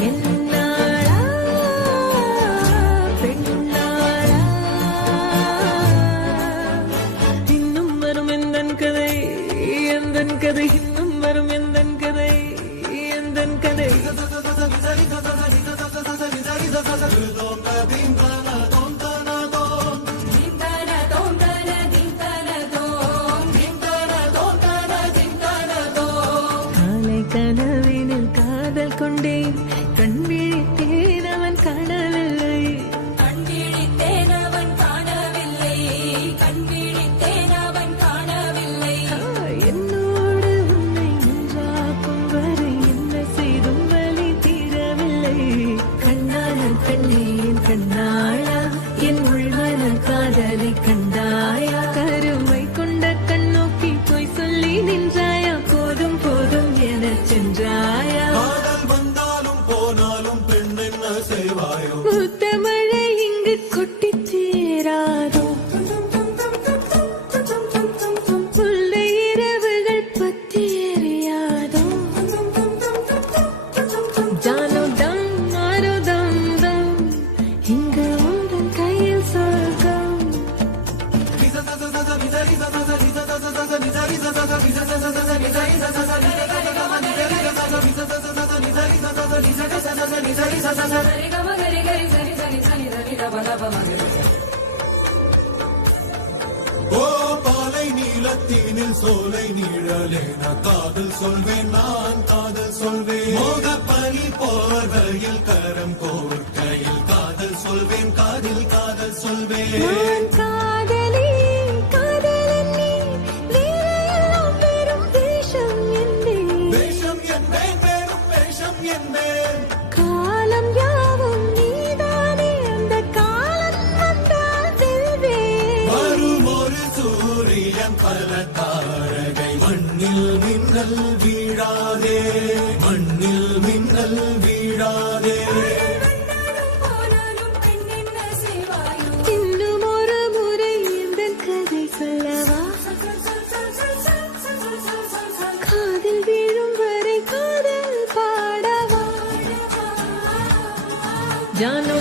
என்னாளா பெண்ணாளா இன்னும் வரும் எந்தன் கதை இன்னும் வரும் எந்தன் கதை கனவினில் காதல் கொண்டேன் கண் விழித்தேன் அவன் காணவில்லை என்னோடு உன்னை ஒன்றாக்கும் வரை என்ன செய்தும் வலி தீரவில்லை கண்ணான கண்ணே என் கண்ணாளா என் உள்மன காதலை கண்டாயா கருமை கொண்ட கண்ணோக்கி போய் சொல்லி நின்றாயா போதும் போதும் என சென்றாயா வந்தாலும் போனாலும் பெண் என்ன செய்வாயோ முத்தமழை இங்கு கொட்டி சேராதோ முல்லை இரவுகள் பத்தி எறியாதோ ஜானோ தம் மாரோ தம் தம் இங்கு உந்தன் கையில் சொர்க்கம் ஓ பாலை நீலத்தீனில் சோலை நீழலேன காதல் சொல்வேன் நான் காதல் சொல்வேன் மோகப்பனி போர்வையில் கரம் கோர்க்கையில் காதல் சொல்வேன் காதல் சொல்வேன் நான் காதலி காதலன் நீ வேறையெல்லாம் வெறும் வேஷம் என்பேன் வெறும் வேஷம் என்பேன் காலம் யாவும் நீதானே அந்த காலம் வந்தால் செல்வேன் வரும் ஒரு சூரியன் பல தாரகை மண்ணில் மின்னல் வீழாதே இன்னும் ஒரு முறை இந்த கதை சொல்லவா காதில் வீழும் வரை காதல் பாடவா ஜானோ